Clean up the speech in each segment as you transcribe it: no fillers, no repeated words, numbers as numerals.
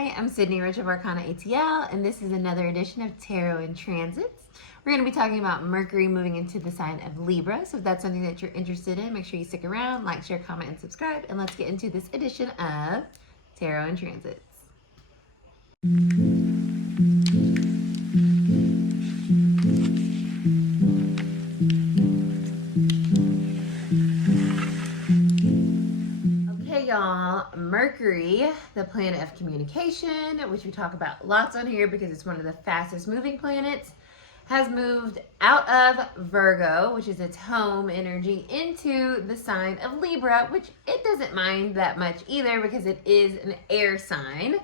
Hi, I'm Cidnee of Arcana ATL, and this is another edition of Tarot and Transits. We're going to be talking about Mercury moving into the sign of Libra. So if that's something that you're interested in, make sure you stick around, like, share, comment, and subscribe. And let's get into this edition of Tarot and Transits. Y'all, Mercury, the planet of communication, which we talk about lots on here because it's one of the fastest moving planets, has moved out of Virgo, which is its home energy, into the sign of Libra, which it doesn't mind that much either because it is an air sign.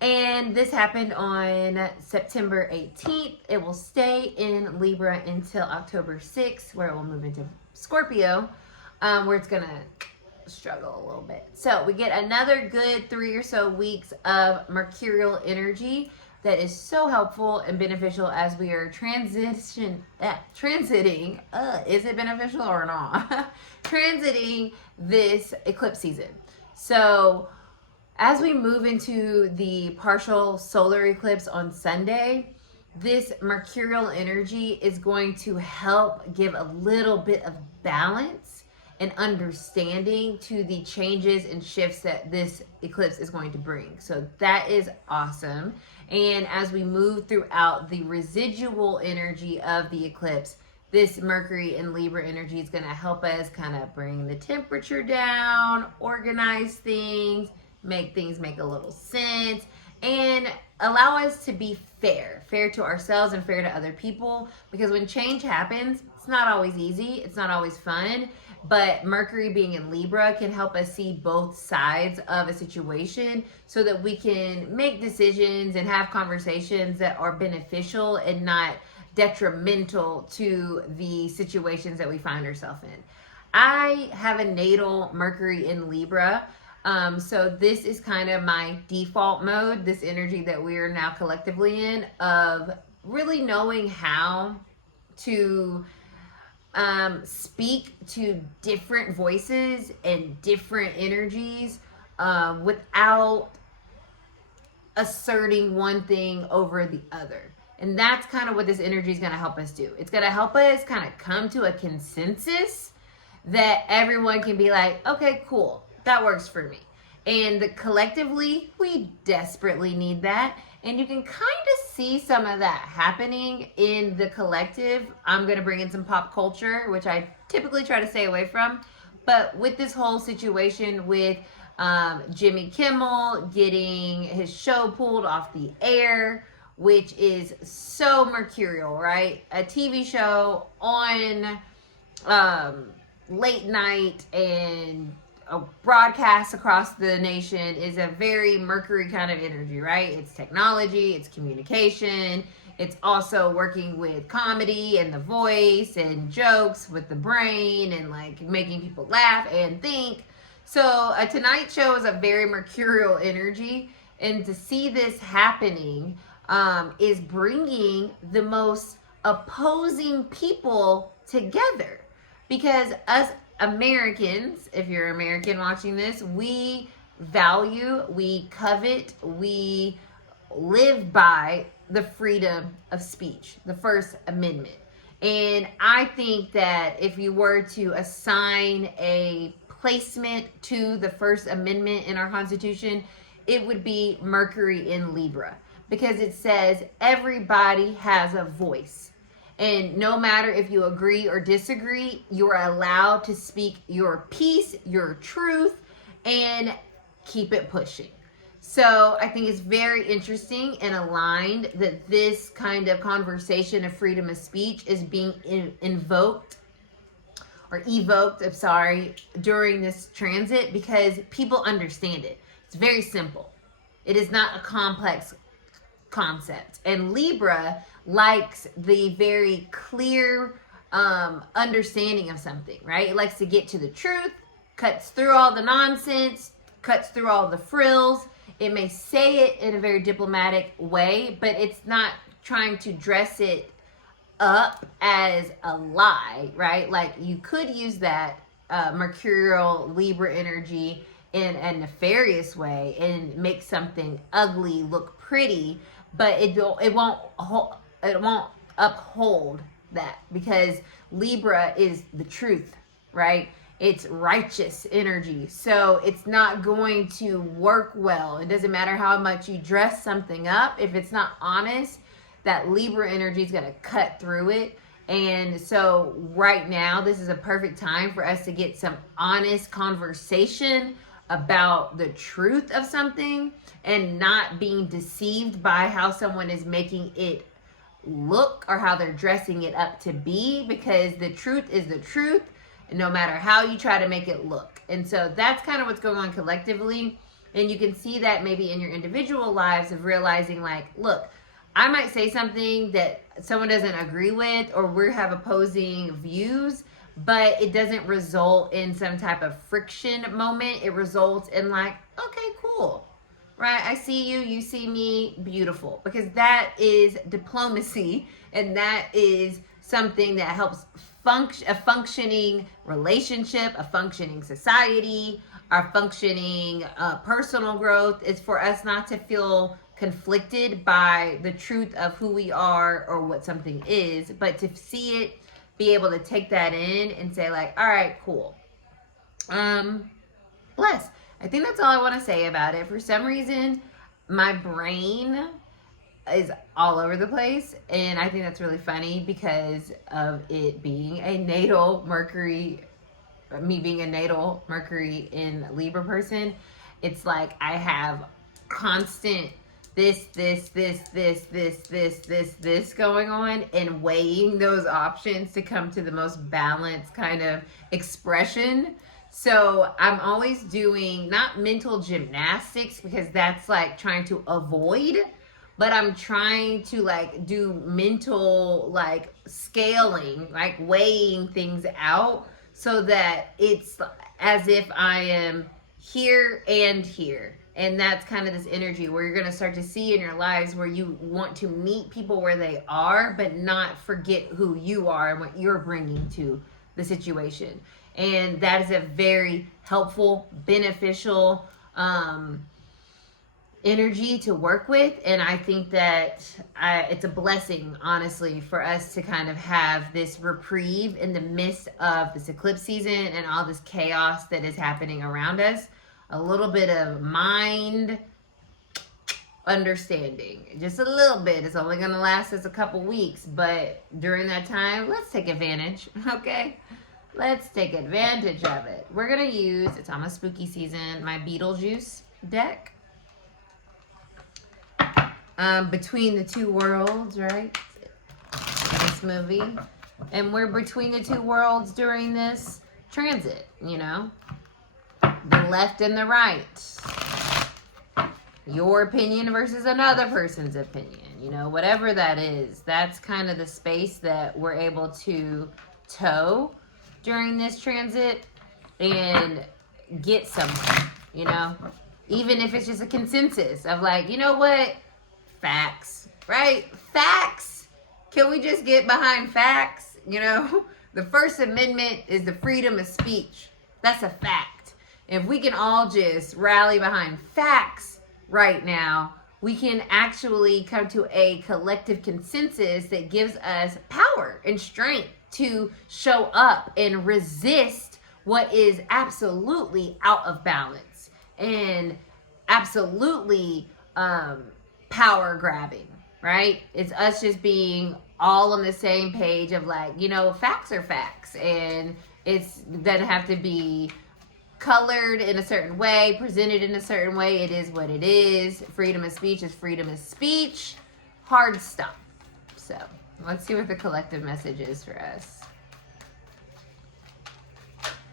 And this happened on September 18th. It will stay in Libra until October 6th, where it will move into Scorpio, where it's going to struggle a little bit. So we get another good 3 or so weeks of mercurial energy that is so helpful and beneficial as we are transiting, is it beneficial or not? Transiting this eclipse season. So as we move into the partial solar eclipse on Sunday, this mercurial energy is going to help give a little bit of balance and understanding to the changes and shifts that this eclipse is going to bring. So that is awesome. And as we move throughout the residual energy of the eclipse, this Mercury and Libra energy is going to help us kind of bring the temperature down, organize things, make things make a little sense, and allow us to be fair to ourselves and fair to other people. Because when change happens, it's not always easy, it's not always fun. But Mercury being in Libra can help us see both sides of a situation so that we can make decisions and have conversations that are beneficial and not detrimental to the situations that we find ourselves in. I have a natal Mercury in Libra. So this is kind of my default mode, this energy that we are now collectively in, of really knowing how to speak to different voices and different energies without asserting one thing over the other. And that's kind of what this energy is going to help us do. It's going to help us kind of come to a consensus that everyone can be like, okay, cool, that works for me. And collectively, we desperately need that. And you can kind of see some of that happening in the collective. I'm going to bring in some pop culture, which I typically try to stay away from. But with this whole situation with Jimmy Kimmel getting his show pulled off the air, which is so mercurial, right? A TV show on late night and a broadcast across the nation is a very Mercury kind of energy, right? It's technology, it's communication, it's also working with comedy and the voice and jokes with the brain and like making people laugh and think. So a Tonight Show is a very mercurial energy, and to see this happening is bringing the most opposing people together, because us Americans, if you're American watching this, we value, we covet, we live by the freedom of speech, the First Amendment. And I think that if you were to assign a placement to the First Amendment in our Constitution, it would be Mercury in Libra, because it says everybody has a voice. And no matter if you agree or disagree, you're allowed to speak your piece, your truth, and keep it pushing. So I think it's very interesting and aligned that this kind of conversation of freedom of speech is being evoked during this transit, because people understand it. It's very simple. It is not a complex concept. And Libra likes the very clear understanding of something, right? It likes to get to the truth, cuts through all the nonsense, cuts through all the frills. It may say it in a very diplomatic way, but it's not trying to dress it up as a lie, right? Like you could use that mercurial Libra energy in a nefarious way and make something ugly look pretty, but it won't uphold that, because Libra is the truth, right? It's righteous energy. So it's not going to work well. It doesn't matter how much you dress something up. If it's not honest, that Libra energy is going to cut through it. And so right now, this is a perfect time for us to get some honest conversation about the truth of something and not being deceived by how someone is making it look or how they're dressing it up to be, because the truth is the truth, no matter how you try to make it look. And so that's kind of what's going on collectively. And you can see that maybe in your individual lives of realizing, like, look, I might say something that someone doesn't agree with, or we have opposing views, but it doesn't result in some type of friction moment. It results in like, okay, cool, right? I see you, you see me, beautiful. Because that is diplomacy, and that is something that helps a functioning relationship, a functioning society, our functioning personal growth is for us not to feel conflicted by the truth of who we are or what something is, but to see it, be able to take that in and say like, all right, cool. Bless. I think that's all I want to say about it. For some reason, my brain is all over the place, and I think that's really funny because of it being a natal Mercury, me being a natal Mercury in Libra person. It's like I have constant this going on, and weighing those options to come to the most balanced kind of expression. So I'm always doing not mental gymnastics, because that's like trying to avoid, but I'm trying to like do mental like scaling, like weighing things out, so that it's as if I am here and here. And that's kind of this energy where you're going to start to see in your lives where you want to meet people where they are, but not forget who you are and what you're bringing to the situation. And that is a very helpful, beneficial energy to work with. And I think that it's a blessing, honestly, for us to kind of have this reprieve in the midst of this eclipse season and all this chaos that is happening around us. A little bit of mind understanding, just a little bit. It's only going to last us a couple weeks, but during that time, let's take advantage, okay? Let's take advantage of it. We're going to use, it's almost spooky season, my Beetlejuice deck. Between the Two Worlds, right? This movie. And we're between the two worlds during this transit, you know? The left and the right. Your opinion versus another person's opinion. You know, whatever that is. That's kind of the space that we're able to toe during this transit and get somewhere, you know? Even if it's just a consensus of like, you know what? Facts, right? Facts. Can we just get behind facts? You know, the First Amendment is the freedom of speech. That's a fact. If we can all just rally behind facts right now, we can actually come to a collective consensus that gives us power and strength to show up and resist what is absolutely out of balance and absolutely power grabbing, right? It's us just being all on the same page of like, you know, facts are facts, and it's doesn't have to be colored in a certain way, presented in a certain way. It is what it is. Freedom of speech is freedom of speech. Hard stop. So let's see what the collective message is for us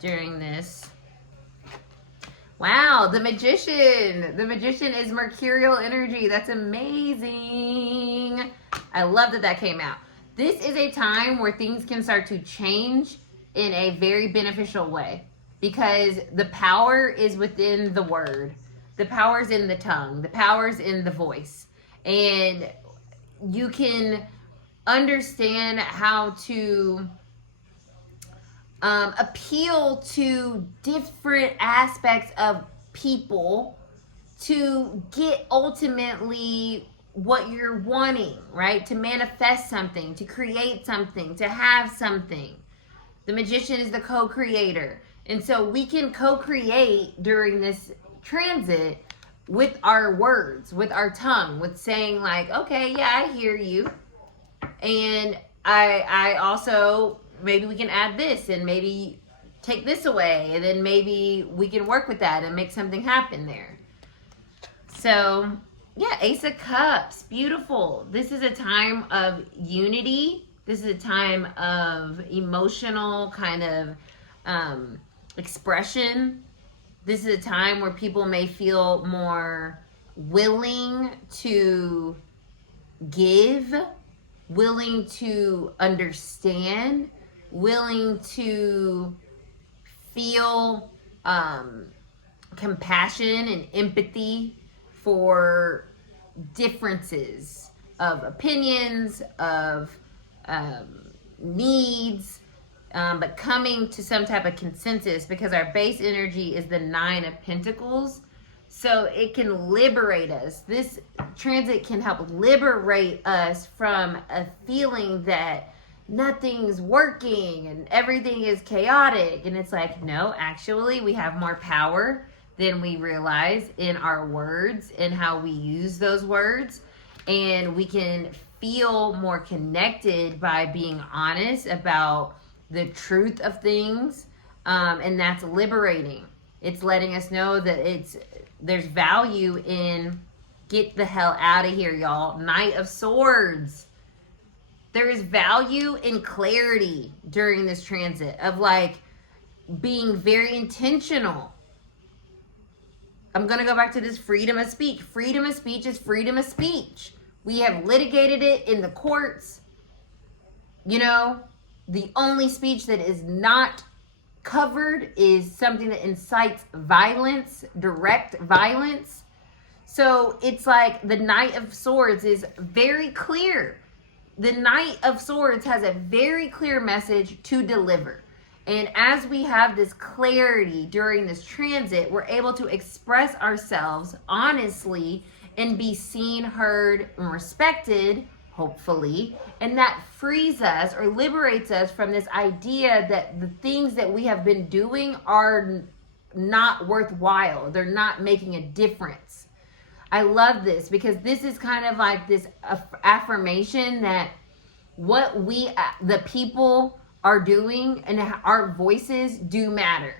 during this. Wow, the Magician. The Magician is mercurial energy. That's amazing. I love that came out. This is a time where things can start to change in a very beneficial way, because the power is within the word. The power is in the tongue. The power is in the voice. And you can understand how to appeal to different aspects of people to get ultimately what you're wanting, right? To manifest something, to create something, to have something. The magician is the co-creator. And so we can co-create during this transit with our words, with our tongue, with saying like, okay, yeah, I hear you. And I also, maybe we can add this and maybe take this away. And then maybe we can work with that and make something happen there. So yeah, Ace of Cups, beautiful. This is a time of unity. This is a time of emotional kind of expression. This is a time where people may feel more willing to give, willing to understand, willing to feel compassion and empathy for differences of opinions, of needs, but coming to some type of consensus, because our base energy is the 9 of Pentacles. So it can liberate us. This transit can help liberate us from a feeling that nothing's working and everything is chaotic. And it's like, no, actually we have more power than we realize in our words and how we use those words. And we can feel more connected by being honest about the truth of things. And that's liberating. It's letting us know that there's value in get the hell out of here, y'all. Knight of Swords. There is value in clarity during this transit of like being very intentional. I'm going to go back to this freedom of speech. Freedom of speech is freedom of speech. We have litigated it in the courts. You know, the only speech that is not covered is something that incites violence, direct violence. So it's like the Knight of Swords is very clear. The Knight of Swords has a very clear message to deliver. And as we have this clarity during this transit, we're able to express ourselves honestly and be seen, heard, and respected, hopefully. And that frees us or liberates us from this idea that the things that we have been doing are not worthwhile. They're not making a difference. I love this because this is kind of like this affirmation that what we, the people, are doing and our voices do matter.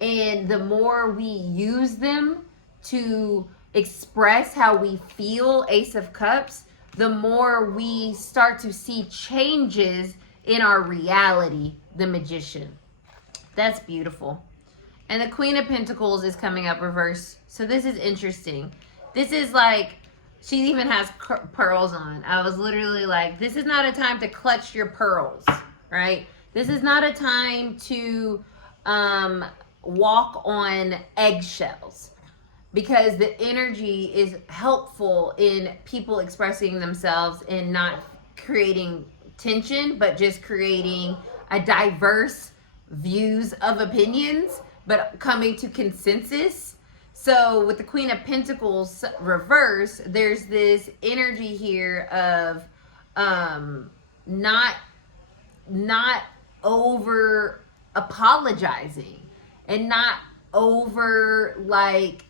And the more we use them to express how we feel, Ace of Cups, the more we start to see changes in our reality, the Magician. That's beautiful. And the Queen of Pentacles is coming up reverse. So this is interesting. This is like, she even has pearls on. I was literally like, this is not a time to clutch your pearls, right? This is not a time to walk on eggshells, because the energy is helpful in people expressing themselves and not creating tension, but just creating a diverse views of opinions, but coming to consensus. So with the Queen of Pentacles reverse, there's this energy here of not over apologizing and not over like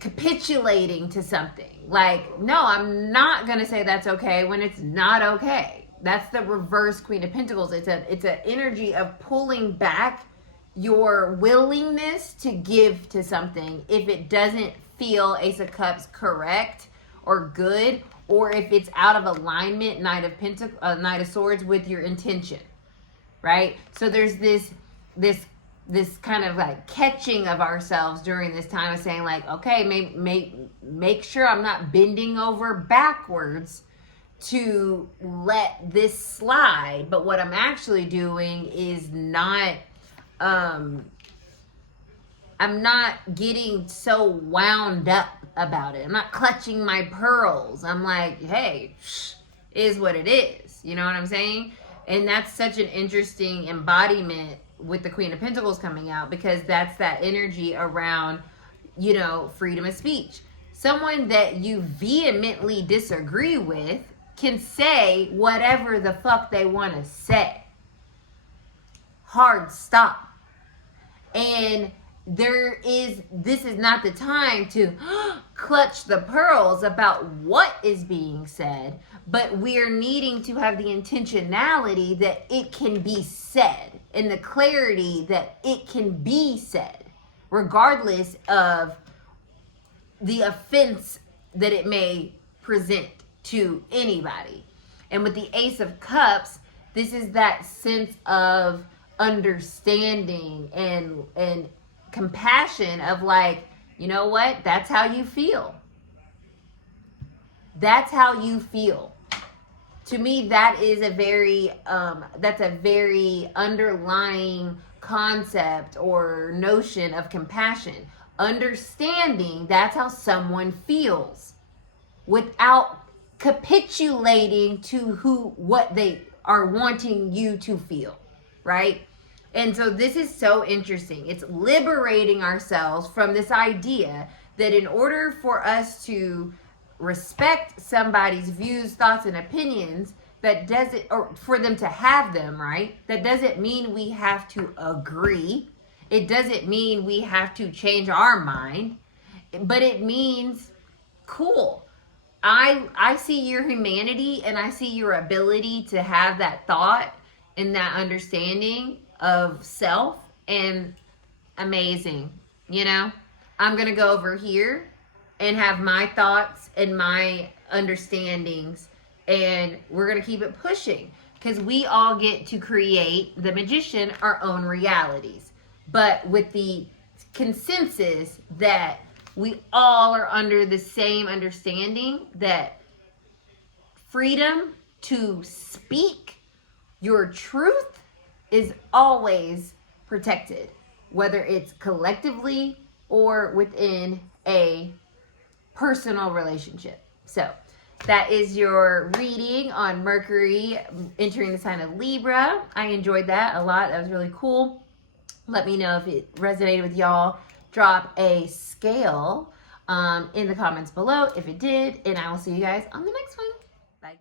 capitulating to something. Like, no, I'm not gonna say that's okay when it's not okay. That's the reverse Queen of Pentacles. It's an energy of pulling back your willingness to give to something if it doesn't feel, Ace of Cups, correct or good, or if it's out of alignment, Knight of Swords, with your intention, right? So there's this kind of like catching of ourselves during this time of saying like, okay, make sure I'm not bending over backwards to let this slide. But what I'm actually doing is not, I'm not getting so wound up about it. I'm not clutching my pearls. I'm like, hey, is what it is. You know what I'm saying? And that's such an interesting embodiment with the Queen of Pentacles coming out, because that's that energy around, you know, freedom of speech. Someone that you vehemently disagree with can say whatever the fuck they want to say. Hard stop. And this is not the time to clutch the pearls about what is being said, but we're needing to have the intentionality that it can be said and the clarity that it can be said, regardless of the offense that it may present to anybody. And with the Ace of Cups, this is that sense of understanding and compassion of like, you know what? That's how you feel. That's how you feel. To me, that is a very underlying concept or notion of compassion. Understanding that's how someone feels without capitulating to what they are wanting you to feel, right? And so this is so interesting. It's liberating ourselves from this idea that in order for us to respect somebody's views, thoughts, and opinions, that doesn't, or for them to have them, right? That doesn't mean we have to agree. It doesn't mean we have to change our mind, but it means, cool. I see your humanity and I see your ability to have that thought and that understanding of self, and amazing. You know, I'm going to go over here and have my thoughts and my understandings, and we're going to keep it pushing because we all get to create, the magician, our own realities, but with the consensus that we all are under the same understanding that freedom to speak your truth is always protected, whether it's collectively or within a personal relationship. So that is your reading on Mercury entering the sign of Libra. I enjoyed that a lot. That was really cool. Let me know if it resonated with y'all. Drop a scale in the comments below if it did, and I will see you guys on the next one. Bye.